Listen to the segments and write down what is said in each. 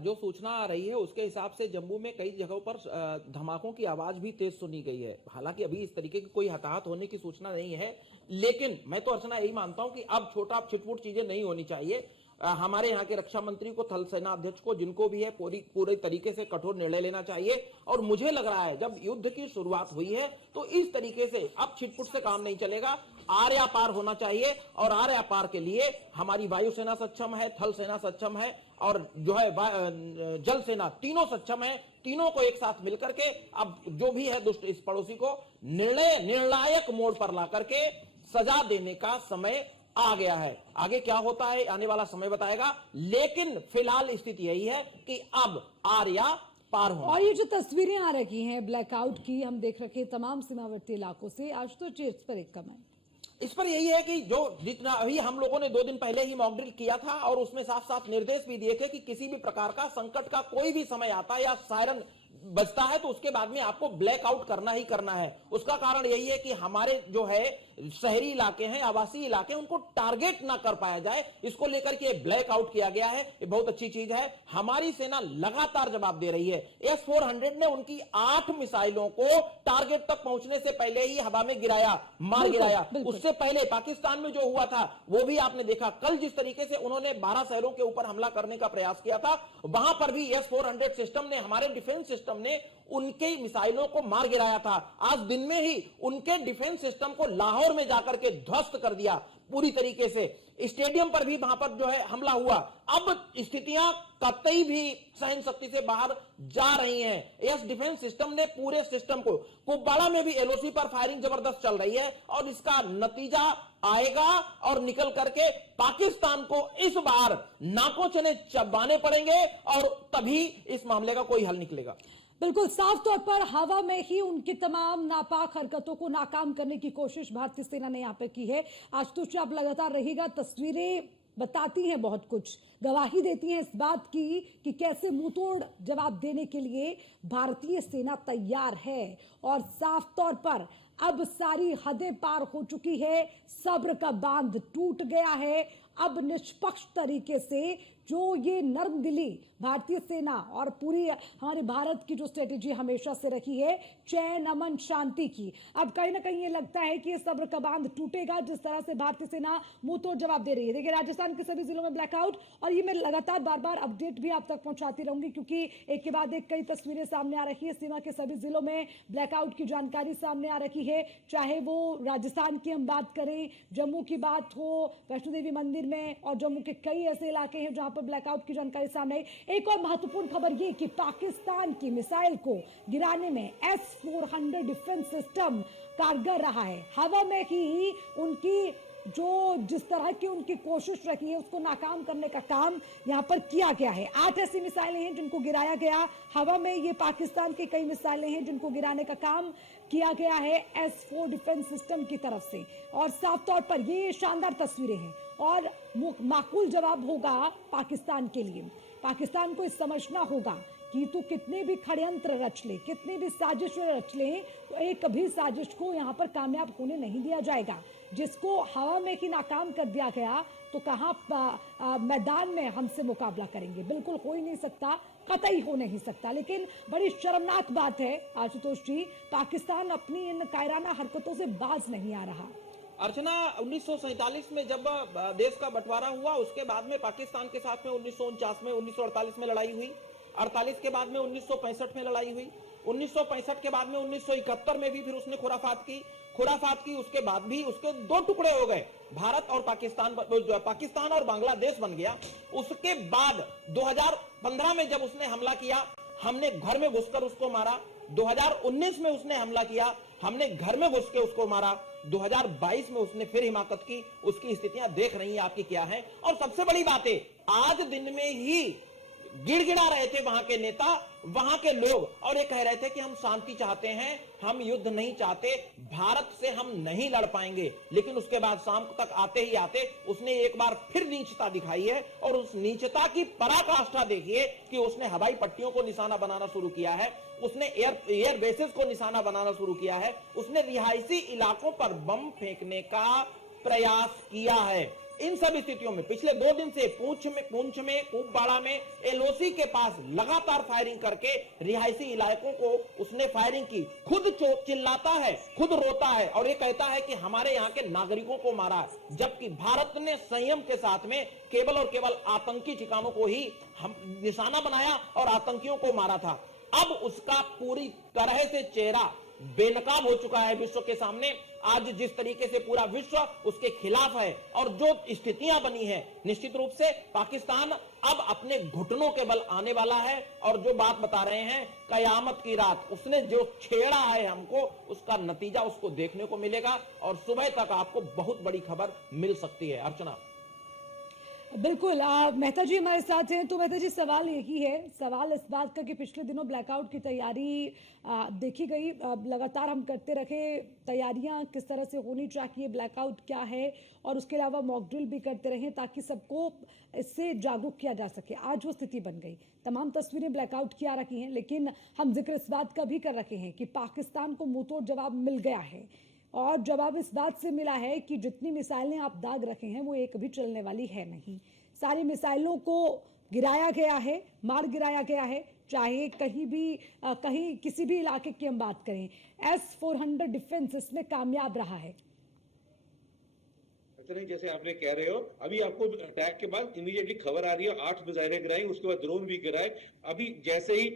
जो सूचना आ रही है उसके हिसाब से जम्मू में कई जगहों पर धमाकों की आवाज भी तेज सुनी गई है। हालांकि अभी इस तरीके की कोई हताहत होने की सूचना नहीं है, लेकिन मैं तो अर्चना यही मानता हूं कि अब छोटा छिटपुट चीजें नहीं होनी चाहिए। हमारे यहाँ के रक्षा मंत्री को, थल सेना अध्यक्ष को, जिनको भी है, पूरे तरीके से कठोर निर्णय लेना चाहिए। और मुझे लग रहा है जब युद्ध की शुरुआत हुई है तो इस तरीके से अब छिटपुट से काम नहीं चलेगा, आर्या पार होना चाहिए। और आर्या पार के लिए हमारी वायुसेना सक्षम है, थल सेना सक्षम है और जो है जल सेना, तीनों सक्षम है। तीनों को एक साथ मिलकर के अब जो भी है दुष्ट इस पड़ोसी को निर्णायक मोड़ पर ला करके सजा देने का समय आ गया है। आगे क्या होता है आने वाला समय बताएगा, लेकिन फिलहाल स्थिति यही है कि अब आर्या पार हो। और ये जो तस्वीरें आ रही हैं ब्लैकआउट की, हम देख रखे तमाम सीमावर्ती इलाकों से, आज तो इस पर एक कमेंट। इस पर यही है कि जो जितना अभी हम लोगों ने 2 दिन पहले ही मॉक ड्रिल किया था और उसमें साफ साफ निर्देश भी दिए थे कि किसी भी प्रकार का संकट का कोई भी समय आता है या सायरन बजता है तो उसके बाद में आपको ब्लैकआउट करना ही करना है। उसका कारण यही है कि हमारे जो है शहरी इलाके हैं, आवासीय इलाके, उनको टारगेट ना कर पाया जाए। इसको लेकर के ब्लैकआउट किया गया है, ये बहुत अच्छी चीज है। हमारी सेना लगातार जवाब दे रही है। S-400 ने उनकी 8 मिसाइलों को टारगेट तक पहुंचने से पहले ही हवा में गिराया, मार गिराया। उससे पहले पाकिस्तान में जो हुआ था वो भी आपने देखा। कल जिस तरीके से उन्होंने 12 शहरों के ऊपर हमला करने का प्रयास किया था, वहां पर भी S-400 सिस्टम ने, हमारे डिफेंस सिस्टम ने उनके मिसाइलों को मार गिराया था। आज दिन में ही उनके डिफेंस सिस्टम को लाहौर में जाकर के ध्वस्त कर दिया पूरी तरीके से। स्टेडियम पर भी वहां पर जो है हमला हुआ। अब स्थितियां कतई भी सहन शक्ति से बाहर जा रही हैं। यस, डिफेंस सिस्टम ने पूरे सिस्टम को, कुपवाड़ा में भी LOC पर फायरिंग जबरदस्त चल रही है और इसका नतीजा आएगा और निकल करके पाकिस्तान को इस बार नाकों चने चबाने पड़ेंगे और तभी इस मामले का कोई हल निकलेगा। बिल्कुल साफ तौर पर हवा में ही उनकी तमाम नापाक हरकतों को नाकाम करने की कोशिश भारतीय सेना ने यहाँ पे की है। आज तो अब लगातार रहेगा, तस्वीरें बताती हैं बहुत कुछ, गवाही देती हैं इस बात की कि कैसे मुंहतोड़ जवाब देने के लिए भारतीय सेना तैयार है। और साफ तौर पर अब सारी हदें पार हो चुकी है, सब्र का बांध टूट गया है। अब निष्पक्ष तरीके से जो ये नर्म दिली भारतीय सेना और पूरी हमारे भारत की जो स्ट्रेटेजी हमेशा से रही है चैन, अमन, शांति की, अब कहीं ना कहीं ये लगता है कि ये सब्र का बांध टूटेगा जिस तरह से भारतीय सेना मुंह तोड़ जवाब दे रही है। देखिए राजस्थान के सभी जिलों में ब्लैकआउट, और ये मैं लगातार बार बार अपडेट भी आप तक पहुंचाती रहूंगी क्योंकि एक के बाद एक कई तस्वीरें सामने आ रही है। सीमा के सभी जिलों में ब्लैकआउट की जानकारी सामने आ रही है, चाहे वो राजस्थान की हम बात करें, जम्मू की बात हो, वैष्णो देवी मंदिर में, और जम्मू के कई ऐसे इलाके हैं जहां पर ब्लैकआउट की जानकारी सामने आई। एक और महत्वपूर्ण खबर ये कि पाकिस्तान की मिसाइल को गिराने में S-400 डिफेंस सिस्टम कारगर रहा है। हवा में ही उनकी जो जिस तरह की उनकी कोशिश रही है उसको नाकाम करने का काम यहां पर किया गया है। 8 ऐसी मिसाइलें हैं जिनको गिराया गया हवा में। ये पाकिस्तान की कई मिसाइलें हैं जिनको गिराने का काम किया गया है S-4 डिफेंस सिस्टम की तरफ से। और साफ तौर पर ये शानदार तस्वीरें हैं और माकूल जवाब होगा पाकिस्तान के लिए। पाकिस्तान को समझना होगा कि तो कितने भी षड्यंत्र रच ले, कितनी भी साजिश रच ले, तो एक भी साजिश को यहाँ पर कामयाब होने नहीं दिया जाएगा। जिसको हवा में ही नाकाम कर दिया गया तो कहाँ मैदान में हमसे मुकाबला करेंगे, बिल्कुल हो ही नहीं सकता, कतई हो नहीं सकता। लेकिन बड़ी शर्मनाक बात है आशुतोष जी, पाकिस्तान अपनी इन कायराना हरकतों से बाज नहीं आ रहा। अर्चना, 1947 में जब देश का बंटवारा हुआ उसके बाद में पाकिस्तान के साथ में 1949 में, 1948 में लड़ाई हुई, 48 के बाद में 1965 में लड़ाई हुई, 1965 के बाद में 1971 में भी फिर उसने खुराफात की। उसके बाद भी उसके 2 टुकड़े हो गए, भारत और पाकिस्तान, पाकिस्तान और बांग्लादेश बन गया। उसके बाद 2015 में जब उसने हमला किया, हमने घर में घुसकर उसको मारा। 2019 में उसने हमला किया, हमने घर में घुस के उसको मारा। 2022 में उसने फिर हिमाकत की। उसकी स्थितियां देख रही हैं आपकी क्या है। और सबसे बड़ी बात है, आज दिन में ही गिड़गिड़ा रहे थे वहां के नेता, वहां के लोग, और ये कह रहे थे कि हम शांति चाहते हैं, हम युद्ध नहीं चाहते, भारत से हम नहीं लड़ पाएंगे। लेकिन उसके बाद शाम तक आते ही आते उसने एक बार फिर नीचता दिखाई है। और उस नीचता की पराकाष्ठा देखिए कि उसने हवाई पट्टियों को निशाना बनाना शुरू किया है, उसने एयर बेसेस को निशाना बनाना शुरू किया है, उसने रिहायशी इलाकों पर बम फेंकने का प्रयास किया है। इन सब स्थितियों में पिछले 2 दिन से पुंछ में कुपवाड़ा में एलओसी के पास लगातार फायरिंग करके रिहायशी इलाकों को उसने फायरिंग की। खुद चिल्लाता है, खुद रोता है और ये कहता है कि हमारे यहाँ के नागरिकों को मारा है, जबकि भारत ने संयम के साथ में केवल और केवल आतंकी ठिकानों को ही निशाना बनाया और आतंकियों को मारा था। अब उसका पूरी तरह से चेहरा बेनकाब हो चुका है विश्व के सामने। आज जिस तरीके से पूरा विश्व उसके खिलाफ है और जो स्थितियां बनी है, निश्चित रूप से पाकिस्तान अब अपने घुटनों के बल आने वाला है। और जो बात बता रहे हैं कयामत की रात, उसने जो छेड़ा है हमको, उसका नतीजा उसको देखने को मिलेगा और सुबह तक आपको बहुत बड़ी खबर मिल सकती है। अर्चना, बिल्कुल मेहता जी हमारे साथ हैं। तो मेहता जी, सवाल यही है, सवाल इस बात का कि पिछले दिनों ब्लैकआउट की तैयारी देखी गई, लगातार हम करते रहे, तैयारियां किस तरह से होनी चाहिए, ब्लैकआउट क्या है, और उसके अलावा मॉक ड्रिल भी करते रहे ताकि सबको इससे जागरूक किया जा सके। आज वो स्थिति बन गई, तमाम तस्वीरें ब्लैकआउट की आ रखी हैं, लेकिन हम जिक्र इस बात का भी कर रखे हैं कि पाकिस्तान को मुंहतोड़ जवाब मिल गया है। और जवाब इस बात से मिला है कि जितनी मिसाइलें आप दाग रखे हैं वो एक भी चलने वाली है नहीं। सारी मिसाइलों को गिराया गया है, मार गिराया गया है, चाहे कहीं भी कहीं किसी भी इलाके की हम बात करें। S-400 डिफेंस इसमें कामयाब रहा है। नहीं, जैसे आपने कह रहे हो, अभी आपको अटैक के बाद इमीडिएटली खबर आ रही है 8 मिसाइलें गिराई, उसके बाद ड्रोन भी गिराए। अभी जैसे ही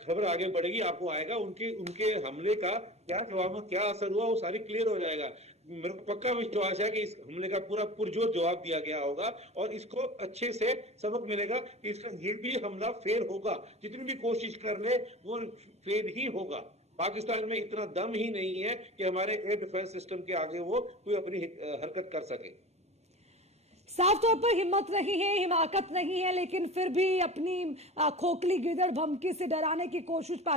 खबर आगे बढ़ेगी आपको आएगा उनके हमले का क्या जवाब में क्या असर हुआ, वो सारी क्लियर हो जाएगा। मेरे को पक्का विश्वास है कि इस हमले का पूरा पुरजोर जवाब दिया गया होगा और इसको अच्छे से सबक मिलेगा कि इसका ये भी हमला फेल होगा। जितनी भी कोशिश कर ले वो फेल ही होगा। पाकिस्तान में इतना दम ही नहीं है कि हमारे एयर डिफेंस सिस्टम के आगे वो कोई अपनी हरकत कर सके। साफ तौर पर हिम्मत नहीं है, हिमाकत नहीं है, लेकिन फिर भी अपनी खोखली गिदड़ भमकी से डराने की कोशिश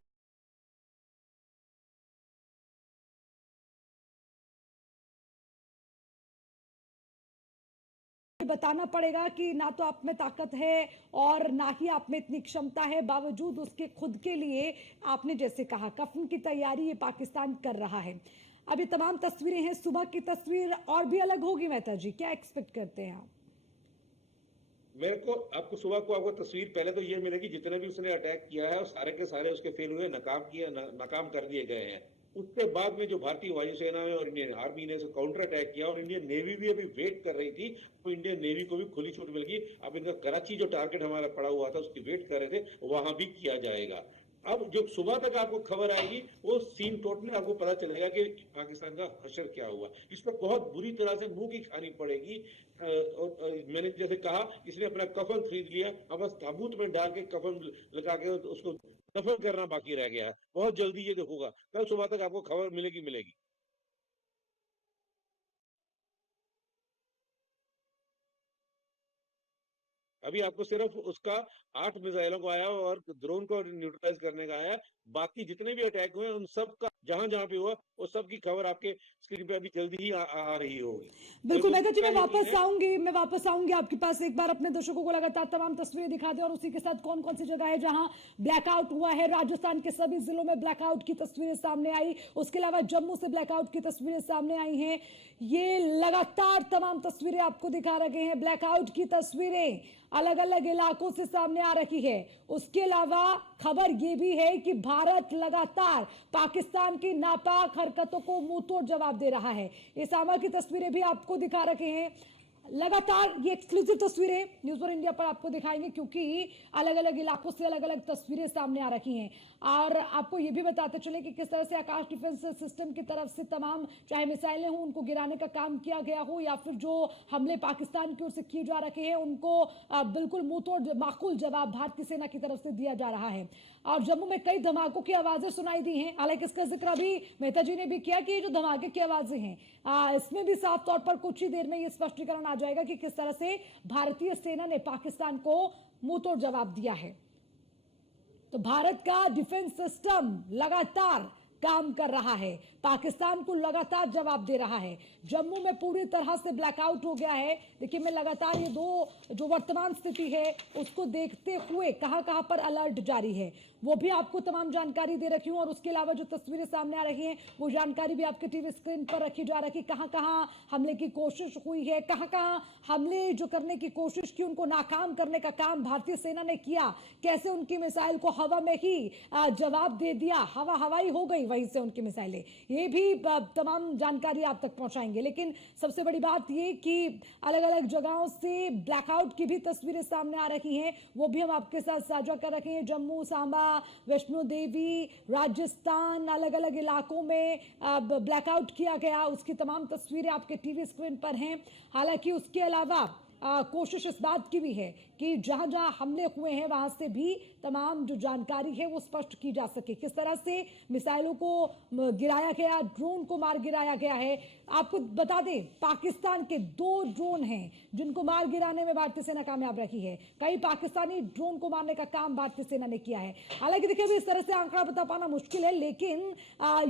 बताना पड़ेगा कि ना तो आप में ताकत है और ना ही आप में इतनी क्षमता है। बावजूद उसके खुद के लिए आपने जैसे कहा कफन की तैयारी ये पाकिस्तान कर रहा है। अब ये तमाम तस्वीरें हैं, सुबह की तस्वीर और भी अलग होगी मेहता जी, क्या एक्सपेक्ट करते हैं आप? मेरे को आपको सुबह को आपको तस्वीर पहले तो ये मिलेगी जितने भी उसने अटैक किया है सारे के सारे उसके फेल हुए, नाकाम कर दिए गए हैं। उसके बाद में जो भारतीय वायुसेना में और इंडियन आर्मी ने काउंटर अटैक किया और इंडियन नेवी भी अभी वेट कर रही थी, तो इंडियन नेवी को भी खुली छूट मिल गई। अब इनका कराची जो टारगेट हमारा पड़ा हुआ था उसकी वेट कर रहे थे, वहां भी किया जाएगा। अब जो सुबह तक आपको खबर आएगी वो सीन टोटली आपको पता चलेगा कि पाकिस्तान का हशर क्या हुआ। इस पर बहुत बुरी तरह से मुंह की खानी पड़ेगी। और मैंने जैसे कहा, इसने अपना कफन खरीद लिया, अब बस ताबूत में डाल के कफन लगा के उसको दफन करना बाकी रह गया है। बहुत जल्दी ये होगा, कल सुबह तक आपको खबर मिलेगी। अभी आपको सिर्फ उसका 8 मिसाइलों को आया और ड्रोन को न्यूट्रलाइज करने का आया। बाकी जितने भी अटैक हुए उन सब का जहां जहां पे हुआ वो सब की खबर आपके स्क्रीन पे अभी जल्दी ही आ रही होगी। बिल्कुल मेहता जी, मैं वापस आऊंगी आपके पास। एक बार अपने दर्शकों को लगातार तमाम तस्वीरें दिखा दें और उसी के साथ कौन कौन सी जगह है जहां ब्लैकआउट हुआ है। राजस्थान के सभी जिलों में ब्लैकआउट की तस्वीरें सामने आई, उसके अलावा जम्मू से ब्लैकआउट की तस्वीरें सामने आई हैं। ये लगातार तमाम तस्वीरें आपको दिखा रहे हैं, ब्लैकआउट की तस्वीरें अलग अलग इलाकों से सामने आ रही है। उसके अलावा खबर यह भी है कि भारत लगातार पाकिस्तान की नापाक हरकतों को मुंहतोड़ जवाब दे रहा है। इस आमा की तस्वीरें भी आपको दिखा रखे हैं। लगातार ये एक्सक्लूसिव तस्वीरें न्यूज़ वन इंडिया पर आपको दिखाएंगे क्योंकि अलग अलग इलाकों से अलग अलग तस्वीरें सामने आ रखी हैं। और आपको ये भी बताते चले कि किस तरह से आकाश डिफेंस सिस्टम की तरफ से तमाम चाहे मिसाइलें हों उनको गिराने का काम किया गया हो या फिर जो हमले पाकिस्तान की ओर से किए जा रखे हैं उनको बिल्कुल मुंहतोड़ माकूल जवाब भारतीय सेना की तरफ से दिया जा रहा है। और जम्मू में कई धमाकों की आवाजें सुनाई दी हैं। हालांकि इसका जिक्र अभी मेहता जी ने भी किया कि ये जो धमाके की आवाजें हैं इसमें भी साफ तौर पर कुछ ही देर में ये स्पष्टीकरण आ जाएगा कि किस तरह से भारतीय सेना ने पाकिस्तान को मुंहतोड़ जवाब दिया है। तो भारत का डिफेंस सिस्टम लगातार काम कर रहा है, पाकिस्तान को लगातार जवाब दे रहा है। जम्मू में पूरी तरह से ब्लैकआउट हो गया है। देखिए, मैं लगातार ये दो जो वर्तमान स्थिति है उसको देखते हुए कहां कहां पर अलर्ट जारी है वो भी आपको तमाम जानकारी दे रखी हूं, और उसके अलावा जो तस्वीरें सामने आ रही हैं वो जानकारी भी आपके टीवी स्क्रीन पर रखी जा रही है। कहां कहां हमले की कोशिश हुई है, कहां कहां हमले जो करने की कोशिश की उनको नाकाम करने का काम भारतीय सेना ने किया, कैसे उनकी मिसाइल को हवा में ही जवाब दे दिया, हवाई हो गई वहीं से उनकी मिसाइलें, ये भी तमाम जानकारी आप तक पहुंचाएंगे। लेकिन सबसे बड़ी बात ये कि अलग अलग जगहों से ब्लैकआउट की भी तस्वीरें सामने आ रही हैं, वो भी हम आपके साथ साझा कर रखे हैं। जम्मू, सांबा, वैष्णो देवी, राजस्थान, अलग अलग इलाकों में ब्लैकआउट किया गया, उसकी तमाम तस्वीरें आपके टीवी स्क्रीन पर हैं। हालांकि उसके अलावा कोशिश इस बात की भी है कि जहां जहां हमले हुए हैं वहां से भी तमाम जो जानकारी है वो स्पष्ट की जा सके, किस तरह से मिसाइलों को गिराया गया, ड्रोन को मार गिराया गया है। आपको बता दें, पाकिस्तान के 2 ड्रोन हैं जिनको मार गिराने में भारतीय सेना कामयाब रही है। कई पाकिस्तानी ड्रोन को मारने का काम भारतीय सेना ने किया है। हालांकि देखिए, अभी इस तरह से आंकड़ा बता पाना मुश्किल है, लेकिन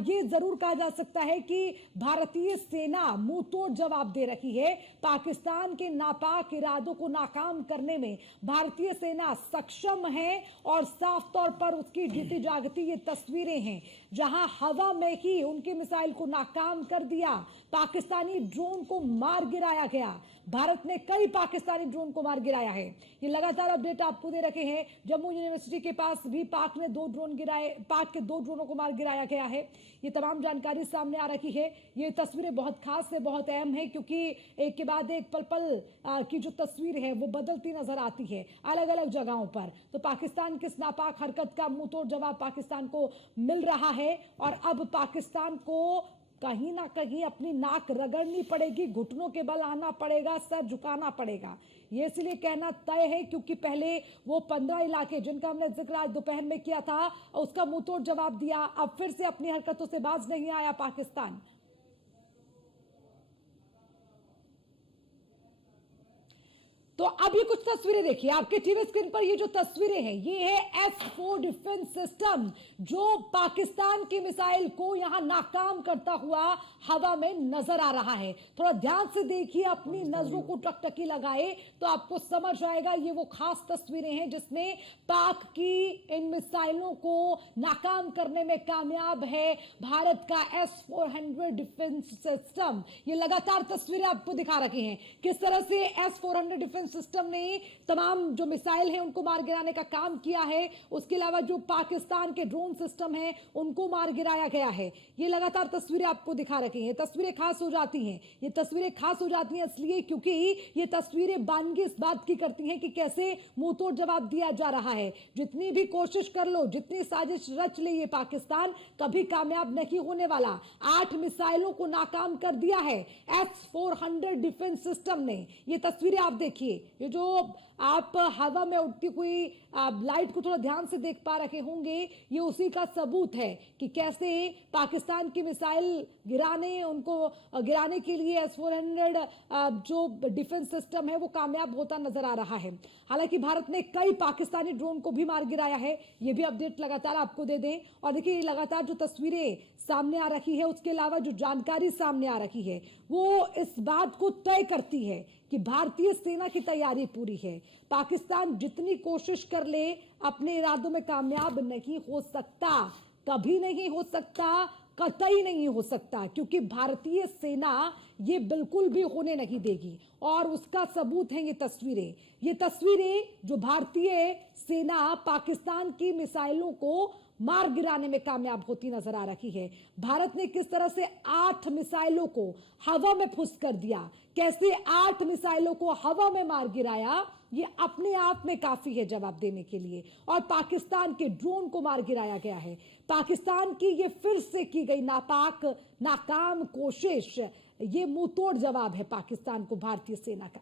ये जरूर कहा जा सकता है कि भारतीय सेना मुंह तोड़ जवाब दे रही है। पाकिस्तान के नापाक इरादों को नाकाम करने में भारतीय सेना सक्षम है, और साफ तौर पर उसकी जीती जागती ये तस्वीरें हैं जहां हवा में ही उनकी मिसाइल को नाकाम कर दिया, पाकिस्तानी ड्रोन को मार गिराया गया। भारत ने कई पाकिस्तानी ड्रोन को मार गिराया है, ये लगातार अपडेट आपको दे रखे हैं। जम्मू यूनिवर्सिटी के पास भी पाक ने 2 ड्रोन गिराए, पाक के 2 ड्रोनों को मार गिराया गया है। ये तमाम जानकारी सामने आ रही है। ये तस्वीरें बहुत खास है, बहुत अहम है, क्योंकि एक के बाद एक पल पल की जो तस्वीर है वो बदलती नजर आती है अलग अलग जगहों पर। तो पाकिस्तान की इस नापाक हरकत का मुंहतोड़ जवाब पाकिस्तान को मिल रहा है, और अब पाकिस्तान को कहीं ना कहीं अपनी नाक रगड़नी पड़ेगी, घुटनों के बल आना पड़ेगा, सर झुकाना पड़ेगा। ये इसलिए कहना तय है क्योंकि पहले वो 15 इलाके जिनका हमने जिक्र आज दोपहर में किया था, उसका मुंहतोड़ जवाब दिया। अब फिर से अपनी हरकतों से बाज नहीं आया पाकिस्तान। तो अब ये कुछ तस्वीरें देखिए आपके टीवी स्क्रीन पर। ये जो तस्वीरें हैं ये है S-4 डिफेंस सिस्टम, जो पाकिस्तान की मिसाइल को यहां नाकाम करता हुआ हवा में नजर आ रहा है। थोड़ा ध्यान से देखिए, अपनी नजरों को टकटकी लगाए तो आपको समझ आएगा। ये वो खास तस्वीरें हैं जिसमें पाक की इन मिसाइलों को नाकाम करने में कामयाब है भारत का S-400 डिफेंस सिस्टम। ये लगातार तस्वीरें आपको दिखा रखे हैं किस तरह से S-400 डिफेंस सिस्टम ने तमाम जो मिसाइल हैं उनको मार गिराने का काम किया है। उसके अलावा जो पाकिस्तान के ड्रोन सिस्टम हैं उनको मार गिराया गया है। ये लगातार तस्वीरें आपको दिखा रखी हैं। तस्वीरें खास हो जाती हैं, ये तस्वीरें खास हो जाती हैं इसलिए क्योंकि ये तस्वीरें बानगी इस बात की करती हैं कि कैसे मुंहतोड़ जवाब दिया जा रहा है। जितनी भी कोशिश कर लो, जितनी साजिश रच ले, ये पाकिस्तान कभी कामयाब नहीं होने वाला। 8 मिसाइलों को नाकाम कर दिया है S-400 डिफेंस सिस्टम ने। ये तस्वीरें आप देखिए, ये जो आप हवा में उड़ती हुई लाइट को थोड़ा ध्यान से देख पा रहे होंगे, ये उसी का सबूत है कि कैसे पाकिस्तान की मिसाइल गिराने के लिए S-400 जो डिफेंस सिस्टम है वो कामयाब होता नजर आ रहा है। हालांकि भारत ने कई पाकिस्तानी ड्रोन को भी मार गिराया है, ये भी अपडेट लगातार आपको दे दें। और देखिए, लगातार जो तस्वीरें सामने आ रही है, उसके अलावा जो जानकारी सामने आ रही है वो इस बात को तय करती है कि भारतीय सेना की तैयारी पूरी है। पाकिस्तान जितनी कोशिश कर ले अपने इरादों में कामयाब नहीं हो सकता, कभी नहीं हो सकता, कतई नहीं हो सकता, क्योंकि भारतीय सेना ये बिल्कुल भी होने नहीं देगी। और उसका सबूत है ये तस्वीरें। ये तस्वीरें जो भारतीय सेना पाकिस्तान की मिसाइलों को मार गिराने में कामयाब होती नजर आ रही है। भारत ने किस तरह से 8 मिसाइलों को हवा में फुस कर दिया, कैसे 8 मिसाइलों को हवा में मार गिराया, ये अपने आप में काफी है जवाब देने के लिए। और पाकिस्तान के ड्रोन को मार गिराया गया है। पाकिस्तान की ये फिर से की गई नाकाम कोशिश, ये मुंहतोड़ जवाब है पाकिस्तान को भारतीय सेना का।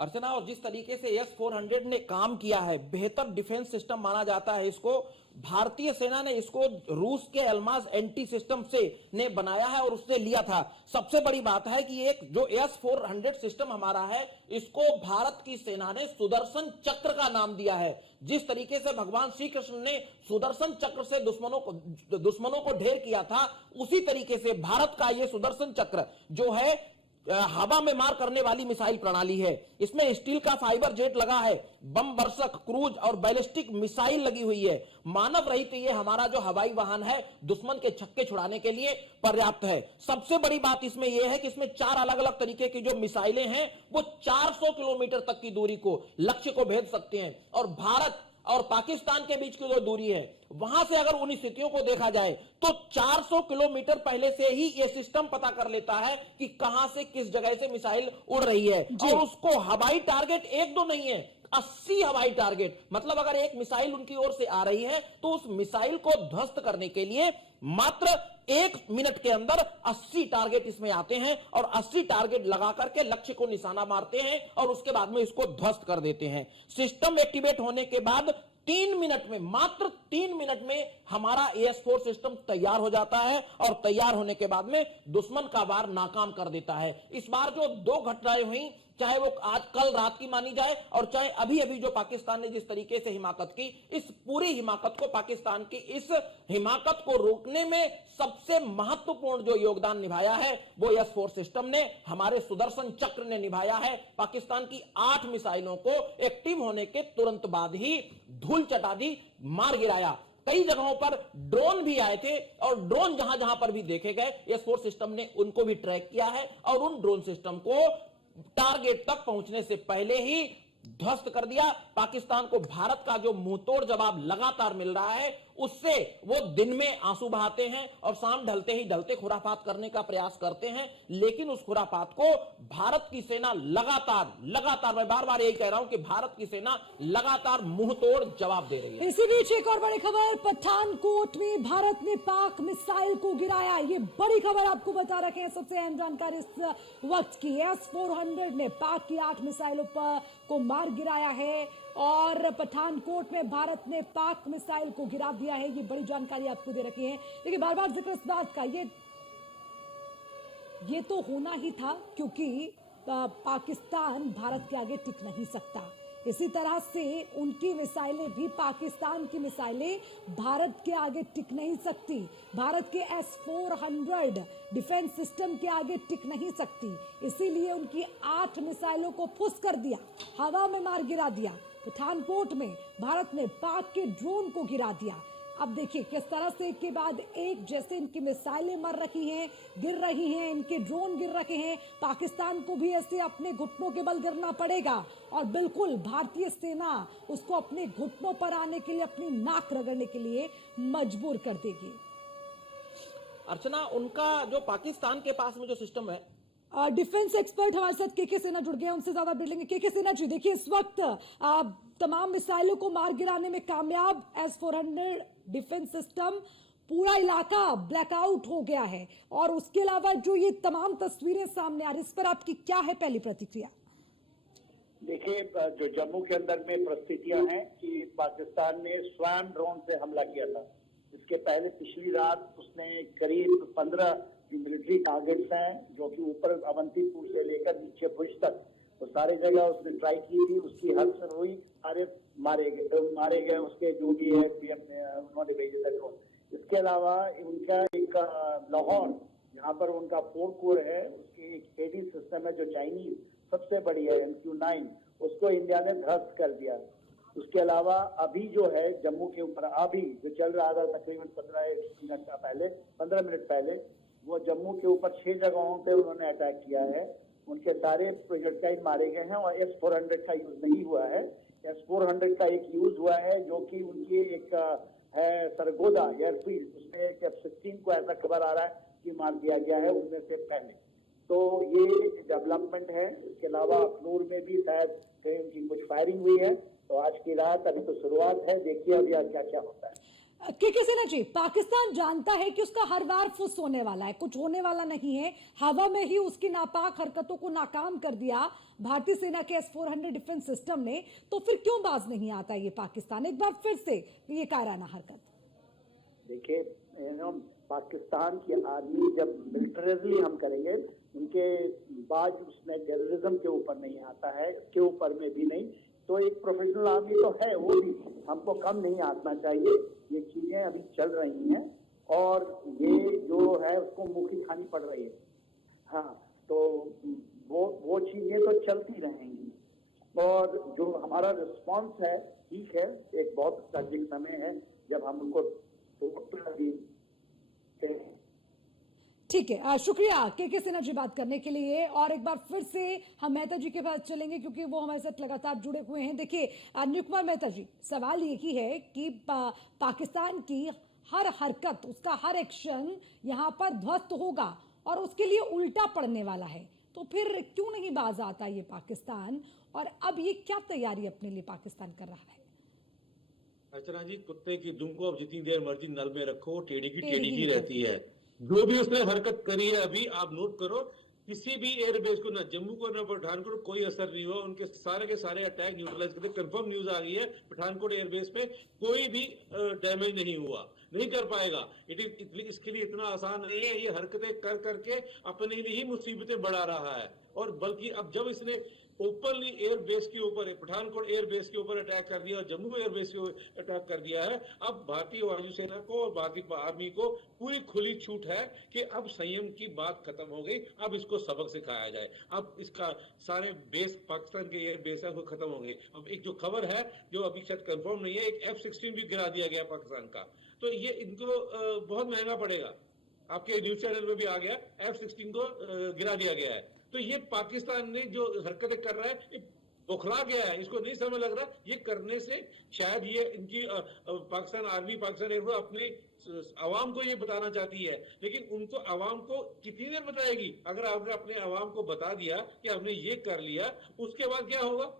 अर्चना, और जिस तरीके से S-400 ने काम किया है, बेहतर डिफेंस सिस्टम माना जाता है इसको। भारतीय सेना ने इसको रूस के अल्माज एंटी सिस्टम से ने बनाया है और उससे लिया था। सबसे बड़ी बात है कि एक जो S-400 सिस्टम हमारा है, इसको भारत की सेना ने सुदर्शन चक्र का नाम दिया है। जिस तरीके से भगवान श्री कृष्ण ने सुदर्शन चक्र से दुश्मनों को ढेर किया था, उसी तरीके से भारत का यह सुदर्शन चक्र जो है हवा में मार करने वाली मिसाइल प्रणाली है। इसमें स्टील का फाइबर जेट लगा है, बम वर्षक, क्रूज और बैलिस्टिक मिसाइल लगी हुई है। मानव रहित ये हमारा जो हवाई वाहन है, दुश्मन के छक्के छुड़ाने के लिए पर्याप्त है। सबसे बड़ी बात इसमें यह है कि इसमें 4 अलग अलग तरीके की जो मिसाइलें हैं, वो 400 किलोमीटर तक की दूरी को, लक्ष्य को भेद सकते हैं। और भारत और पाकिस्तान के बीच की जो दूरी है, वहां से अगर उन स्थितियों को देखा जाए तो 400 किलोमीटर पहले से ही यह सिस्टम पता कर लेता है कि कहां से किस जगह से मिसाइल उड़ रही है। और उसको हवाई टारगेट 1-2 नहीं है, 80 हवाई टारगेट, मतलब अगर एक मिसाइल उनकी ओर से आ रही है तो उस मिसाइल को ध्वस्त करने के लिए मात्र 1 मिनट के अंदर 80 टारगेट इसमें आते हैं और 80 टारगेट लगा करके लक्ष्य को निशाना मारते हैं और उसके बाद में इसको ध्वस्त कर देते हैं। सिस्टम एक्टिवेट होने के बाद 3 मिनट में, मात्र 3 मिनट में हमारा AS-4 सिस्टम तैयार हो जाता है और तैयार होने के बाद में दुश्मन का वार नाकाम कर देता है। इस बार जो 2 घटनाएं हुई, चाहे वो आज कल रात की मानी जाए और चाहे अभी अभी जो पाकिस्तान ने जिस तरीके से हिमाकत की, इस पूरी हिमाकत को, पाकिस्तान की इस हिमाकत को रोकने में सबसे महत्वपूर्ण जो योगदान निभाया है वो S-4 सिस्टम ने, हमारे सुदर्शन चक्र ने निभाया है। पाकिस्तान की 8 मिसाइलों को एक्टिव होने के तुरंत बाद ही धूल चटा दी, मार गिराया। कई जगहों पर ड्रोन भी आए थे और ड्रोन जहां जहां पर भी देखे गए, S-4 सिस्टम ने उनको भी ट्रैक किया है और उन ड्रोन सिस्टम को टारगेट तक पहुंचने से पहले ही ध्वस्त कर दिया। पाकिस्तान को भारत का जो मुंहतोड़ जवाब लगातार मिल रहा है, उससे वो दिन में आंसू बहाते हैं और शाम ढलते ही ढलते खुरापात करने का प्रयास करते हैं। लेकिन उस खुरापात को भारत की सेना लगातार, मैं बार बार यही कह रहा हूं कि भारत की सेना लगातार मुंहतोड़ जवाब दे रही है। इसी बीच एक और बड़ी खबर, पठानकोट में भारत ने पाक मिसाइल को गिराया। ये बड़ी खबर आपको बता रखे हैं, सबसे अहम जानकारी इस वक्त की। S-400 ने पाक की 8 मिसाइलों को मार गिराया है और पठानकोट में भारत ने पाक मिसाइल को गिरा दिया है। ये बड़ी जानकारी आपको दे रखी है। देखिए, बार बार जिक्र इस बात का, ये तो होना ही था क्योंकि पाकिस्तान भारत के आगे टिक नहीं सकता। इसी तरह से उनकी मिसाइलें भी, पाकिस्तान की मिसाइलें भारत के आगे टिक नहीं सकती। भारत के S-400 डिफेंस सिस्टम के आगे टिक नहीं सकती। इसीलिए उनकी 8 मिसाइलों को फुस कर दिया, हवा में मार गिरा दिया। पठानकोट में भारत ने पाक के ड्रोन को गिरा दिया। अब देखिए किस तरह से एक के बाद एक जैसे इनकी मिसाइलें मर रही हैं, गिर रही हैं, इनके ड्रोन गिर रहे हैं। पाकिस्तान को भी ऐसे अपने घुटनों के बल गिरना पड़ेगा और बिल्कुल भारतीय सेना उसको अपने घुटनों पर आने के लिए, अपनी नाक रगड़ने के लिए मजबूर कर देगी। अर्चना, उनका जो पाकिस्तान के पास में जो सिस्टम है, डिफेंस एक्सपर्ट हमारे साथ के सिन्हा जुड़ गए हैं, उनसे ज्यादा बिल्डिंग के सिन्हा जी, देखिए इस वक्त तमाम मिसाइलों को मार गिराने में कामयाब S-400 डिफेंस सिस्टम, पूरा इलाका ब्लैकआउट हो गया है और उसके अलावा जो ये तमाम तस्वीरें सामने आ रही, इस पर आपकी क्या है पहली प्रतिक्रिया? देखिए, जो जम्मू के अंदर में परिस्थितियां हैं कि पाकिस्तान ने स्वयं ड्रोन से हमला किया था। इसके पहले पिछली रात उसने करीब 15 मिलिट्री टारगेट्स हैं जो कि ऊपर अवंतीपुर से लेकर नीचे भुज तक, तो सारी जगह उसने ट्राई की थी। उसकी हद हुई, सारे मारे गए उसके जो भी है उन्होंने भेजे थे ड्रोन। इसके अलावा उनका एक लाहौर, यहाँ पर उनका 4 कोर है, उसकी एक AD सिस्टम है जो चाइनीज सबसे बड़ी है, MQ-9, उसको इंडिया ने ध्वस्त कर दिया। उसके अलावा अभी जो है जम्मू के ऊपर अभी जो चल रहा था तकरीबन 15 मिनट पहले, वो जम्मू के ऊपर 6 जगहों पे उन्होंने अटैक किया है। उनके सारे प्रोजेक्टाइल मारे गए हैं और S-400 का यूज नहीं हुआ है। S-400 का एक यूज हुआ है जो कि उनकी एक है सरगोदा एयरफील्ड, उसमें एक F-16 को ऐसा खबर आ रहा है कि मार दिया गया है उनमें से पहले। तो ये डेवलपमेंट है। इसके अलावा अखनूर में भी शायद कहीं उनकी कुछ फायरिंग हुई है। तो आज की रात अभी तो शुरुआत है, देखिए अभी क्या क्या होता है। के सिन्हा जी, पाकिस्तान जानता है कि उसका हर बार फुस होने वाला है, कुछ होने वाला नहीं है। हवा में ही उसकी नापाक हरकतों को नाकाम कर दिया भारतीय सेना के S-400 डिफेंस सिस्टम ने, तो फिर क्यों बाज नहीं आता ये पाकिस्तान एक बार फिर से ये कायराना हरकत? देखिए, पाकिस्तान की आर्मी जब मिलिटरीजली हम करेंगे, उनके बाज उसमें टेररिज्म के ऊपर नहीं आता है, इसके ऊपर में भी नहीं। तो एक प्रोफेशनल आर्मी तो है, वो भी हमको कम नहीं आना चाहिए। ये चीजें अभी चल रही हैं और ये जो है उसको मुखी खानी पड़ रही है। हाँ, तो वो चीजें तो चलती रहेंगी। और जो हमारा रिस्पांस है, ठीक है, एक बहुत ट्रैजिक समय है जब हम उनको ठीक है, शुक्रिया के सिन्हा जी बात करने के लिए। और एक बार फिर से हम मेहता जी के पास चलेंगे क्योंकि वो हमारे साथ लगातार जुड़े हुए हैं। देखिए अनिल कुमार मेहता जी, सवाल यही है कि पाकिस्तान की हर हरकत, उसका हर एक्शन यहाँ पर ध्वस्त होगा और उसके लिए उल्टा पड़ने वाला है, तो फिर क्यों नहीं बाज आता ये पाकिस्तान? और अब ये क्या तैयारी अपने लिए पाकिस्तान कर रहा है? अर्चना जी, कुत्ते की दुम को अब जितनी देर मर्जी नल में रखो, टेढ़ी की टेढ़ी टेढ़ी की रहती है। जो भी उसने हरकत करी है अभी, आप नोट करो, किसी भी एयरबेस को, ना जम्मू को ना पठानकोट को, कोई असर नहीं हुआ। उनके सारे के सारे अटैक न्यूट्रलाइज करते। कंफर्म न्यूज आ गई है, पठानकोट एयरबेस पे कोई भी डैमेज नहीं हुआ, नहीं कर पाएगा। इसके लिए इतना आसान नहीं है। ये हरकतें कर करके अपने लिए ही मुसीबतें बढ़ा रहा है। और बल्कि अब जब इसने ओपनली एयरबेस के ऊपर, पठानकोट एयरबेस के ऊपर अटैक कर दिया और जम्मू एयरबेस के अटैक कर दिया है, अब भारतीय वायुसेना को और बाकी आर्मी को पूरी खुली छूट है कि अब संयम की बात खत्म हो गई, अब इसको सबक सिखाया जाए। अब इसका सारे बेस, पाकिस्तान के एयर बेस है, वो खत्म हो गए। अब एक जो खबर है जो अभी शायद कंफर्म नहीं है, एक F-16 भी गिरा दिया गया पाकिस्तान का, तो ये इनको बहुत महंगा पड़ेगा। आपके न्यूज चैनल में भी आ गया, F-16 को गिरा दिया गया है। तो ये पाकिस्तान ने जो हरकतें कर रहा है, ये बौखला गया है, इसको नहीं समझ लग रहा। ये करने से शायद ये इनकी पाकिस्तान आर्मी, पाकिस्तान एयरफोर्स अपनी आवाम को ये बताना चाहती है, लेकिन उनको आवाम को कितनी देर बताएगी? अगर आपने अपने आवाम को बता दिया कि हमने ये कर लिया, उसके बाद क्या होगा?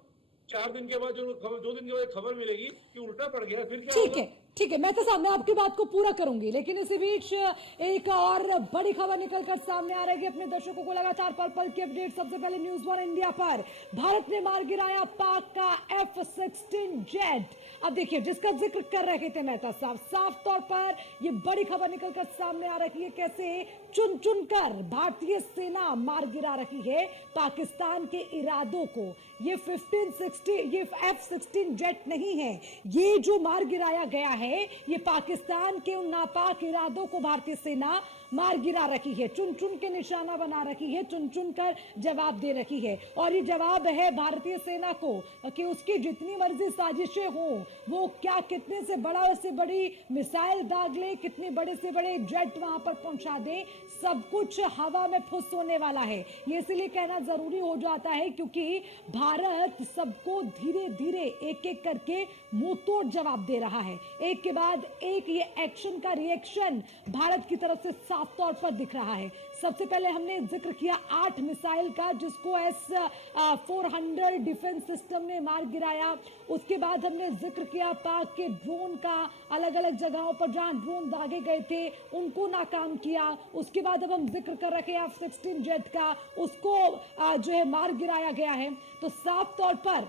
4 दिन के बाद जो खबर, 2 दिन के बाद खबर मिलेगी कि उल्टा पड़ गया, फिर क्या होगा? ठीक है, मैं तो सामने आपकी बात को पूरा करूंगी, लेकिन इसी बीच एक और बड़ी खबर निकलकर सामने आ रही है अपने दर्शकों को लगातार पल पल की अपडेट। सबसे पहले न्यूज़ 1 इंडिया पर, भारत ने मार गिराया पाक का F-16 जेट। अब देखिए, जिसका जिक्र कर रहे थे मेहता साहब, साफ तौर पर ये बड़ी खबर निकलकर सामने आ रही है, कैसे चुन चुन कर भारतीय सेना मार गिरा रही है पाकिस्तान के इरादों को। ये F-16 जेट नहीं है, ये जो मार गिराया गया है ये पाकिस्तान के उन नापाक इरादों को भारतीय सेना मार गिरा रही है, चुन चुन के निशाना बना रही है, चुन चुन कर जवाब दे रही है। और ये जवाब है भारतीय सेना को कि उसकी जितनी मर्जी साजिशें हो, वो क्या कितने से बड़ा से बड़ी मिसाइल दाग ले, कितने बड़े से बड़े जेट वहां पर पहुंचा दे, सब कुछ हवा में फुस होने वाला है। ये इसलिए कहना जरूरी हो जाता है क्योंकि भारत सबको धीरे धीरे एक एक करके मुंह तोड़ जवाब दे रहा है। एक के बाद एक ये एक्शन का रिएक्शन भारत की तरफ से साफ तौर पर दिख रहा है। सबसे पहले हमने जिक्र किया 8 मिसाइल का, जिसको S-400 डिफेंस सिस्टम ने मार गिराया। उसके बाद हमने जिक्र किया पाक के ड्रोन का, अलग अलग जगहों पर जहां ड्रोन दागे गए थे उनको नाकाम किया। उसके बाद अब हम जिक्र कर रखे हैं F-16 जेट का, उसको जो है मार गिराया गया है। तो साफ तौर पर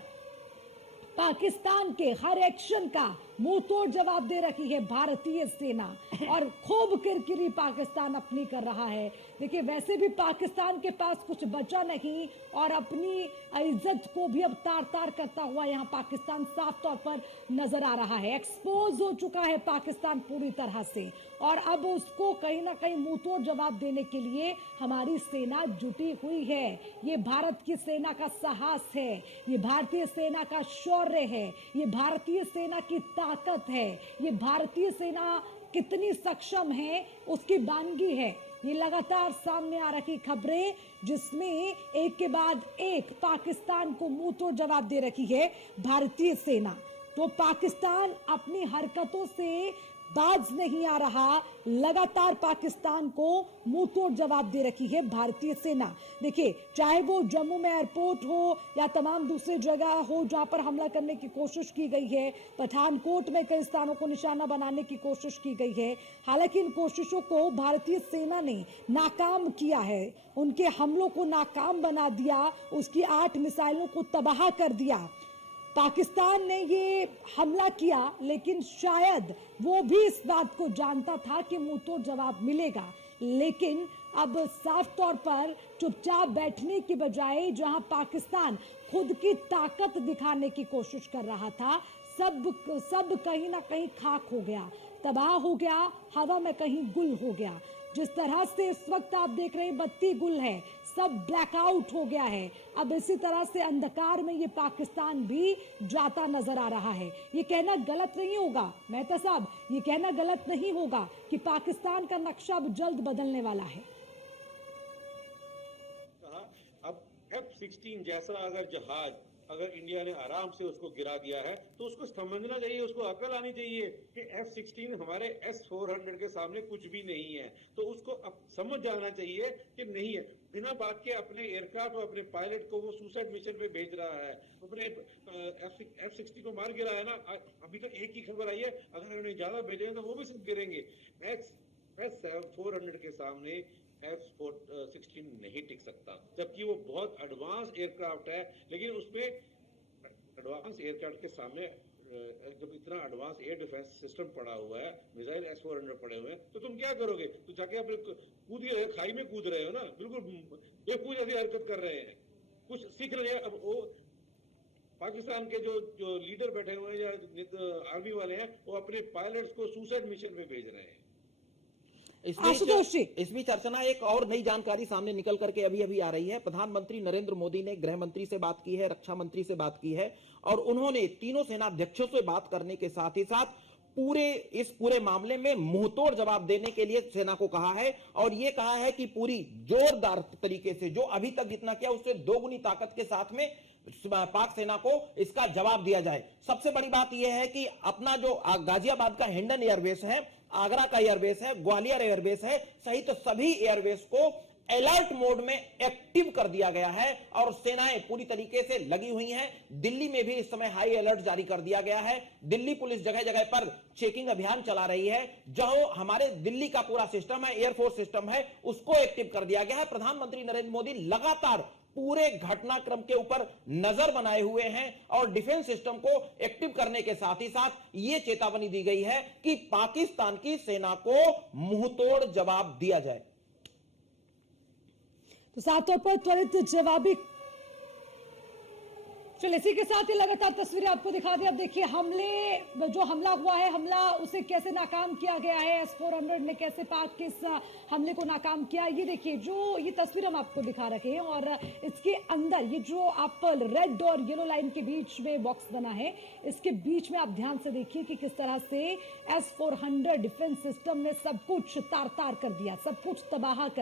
पाकिस्तान के हर एक्शन का मुंह तोड़ जवाब दे रही है भारतीय सेना और खूब किरकिरी पाकिस्तान अपनी कर रहा है। देखिए, वैसे भी पाकिस्तान के पास कुछ बचा नहीं और अपनी इज्जत को भी अब तार तार करता हुआ यहाँ पाकिस्तान साफ तौर पर नजर आ रहा है। एक्सपोज हो चुका है पाकिस्तान पूरी तरह से और अब उसको कहीं ना कहीं मुंह तोड़ जवाब देने के लिए हमारी सेना जुटी हुई है। ये भारत की सेना का साहस है, ये भारतीय सेना का शौर्य है, ये भारतीय सेना की ताकत है, ये भारतीय सेना कितनी सक्षम है उसकी बानगी है। ये लगातार सामने आ रही खबरें जिसमें एक के बाद एक पाकिस्तान को मुंह तोड़ जवाब दे रही है भारतीय सेना। तो पाकिस्तान अपनी हरकतों से बाज नहीं आ रहा। लगातार पाकिस्तान को मुंह तोड़ जवाब दे रखी है भारतीय सेना। देखिए, चाहे वो जम्मू में एयरपोर्ट हो या तमाम दूसरी जगह हो जहां पर हमला करने की कोशिश की गई है, पठानकोट में कई स्थानों को निशाना बनाने की कोशिश की गई है। हालांकि इन कोशिशों को भारतीय सेना ने नाकाम किया है, उनके हमलों को नाकाम बना दिया, उसकी 8 मिसाइलों को तबाह कर दिया। पाकिस्तान ने ये हमला किया, लेकिन शायद वो भी इस बात को जानता था कि मुंह तोड़ जवाब मिलेगा। लेकिन अब साफ तौर पर चुपचाप बैठने की बजाय जहां पाकिस्तान खुद की ताकत दिखाने की कोशिश कर रहा था, सब कहीं ना कहीं खाक हो गया, तबाह हो गया, हवा में कहीं गुल हो गया। जिस तरह से इस वक्त आप देख रहे हैं बत्ती गुल है, सब ब्लैकआउट हो गया है। अब इसी तरह से अंधकार में ये पाकिस्तान भी जाता नजर आ रहा है। ये कहना गलत नहीं होगा मेहता साहब, ये कहना गलत नहीं होगा कि पाकिस्तान का नक्शा अब जल्द बदलने वाला है। अब F-16 जैसा अगर जहाज अगर इंडिया ने आराम से उसको गिरा दिया है तो उसको समझना चाहिए, उसको अकल आनी चाहिए कि F-16 हमारे S-400 के सामने कुछ भी नहीं है। तो उसको अब समझ जाना चाहिए कि नहीं है। बिना बात के अपने एयरक्राफ्ट और अपने पायलट को वो सुसाइड मिशन पे भेज रहा है, अपने F-16 को मार गिरा है ना। अभी तो एक ही खबर आई है, अगर उन्हें ज्यादा भेजे हैं तो वो भी सब गिरेंगे। S-400 के सामने F-16 नहीं टिक सकता, जबकि वो बहुत एडवांस एयरक्राफ्ट है। लेकिन उसपे एडवांस एयरक्राफ्ट के सामने जब इतना एडवांस एयर डिफेंस सिस्टम पड़ा हुआ है, मिसाइल S-400 पड़े हुए हैं, तो तुम क्या करोगे? तो जाके अपने कूद रहे हो, खाई में कूद रहे हो ना, बिल्कुल बेवकूफ जैसी हरकत कर रहे हैं। कुछ सीख रहे हैं। अब वो पाकिस्तान के जो लीडर बैठे हुए हैं या आर्मी वाले हैं, वो अपने पायलट्स को सुसाइड मिशन पे भेज रहे हैं। इस बीच अर्चना, एक और नई जानकारी सामने निकल करके अभी अभी आ रही है। प्रधानमंत्री नरेंद्र मोदी ने गृह मंत्री से बात की है, रक्षा मंत्री से बात की है, और उन्होंने तीनों सेनाध्यक्षों से बात करने के साथ ही साथ इस पूरे मामले में मुंहतोड़ जवाब देने के लिए सेना को कहा है। और यह कहा है कि पूरी जोरदार तरीके से जो अभी तक जितना किया उससे दोगुनी ताकत के साथ में पाक सेना को इसका जवाब दिया जाए। सबसे बड़ी बात यह है कि अपना जो गाजियाबाद का हिंडन एयरबेस है, आगरा का एयरबेस है, ग्वालियर एयरबेस है, सहित तो सभी एयरबेस को अलर्ट मोड में एक्टिव कर दिया गया है और सेनाएं पूरी तरीके से लगी हुई हैं। दिल्ली में भी इस समय हाई अलर्ट जारी कर दिया गया है। दिल्ली पुलिस जगह जगह पर चेकिंग अभियान चला रही है। जो हमारे दिल्ली का पूरा सिस्टम है, एयरफोर्स सिस्टम है, उसको एक्टिव कर दिया गया है। प्रधानमंत्री नरेंद्र मोदी लगातार पूरे घटनाक्रम के ऊपर नजर बनाए हुए हैं और डिफेंस सिस्टम को एक्टिव करने के साथ ही साथ यह चेतावनी दी गई है कि पाकिस्तान की सेना को मुंहतोड़ जवाब दिया जाए। तो साफ तौर पर त्वरित जवाबी। चलिए, इसी के साथ ही लगातार तस्वीरें आपको दिखा दी। अब देखिए जो हमला हुआ है, हमला उसे कैसे नाकाम किया गया है, S-400 ने कैसे पाक के इस हमले को नाकाम किया। ये देखिए, जो ये तस्वीर हम आपको दिखा रखे हैं और इसके अंदर ये जो आप रेड और येलो लाइन के बीच में बॉक्स बना है, इसके बीच में आप ध्यान से देखिए कि किस तरह से S-400 डिफेंस सिस्टम ने सब कुछ तार तार कर दिया, सब कुछ तबाह कर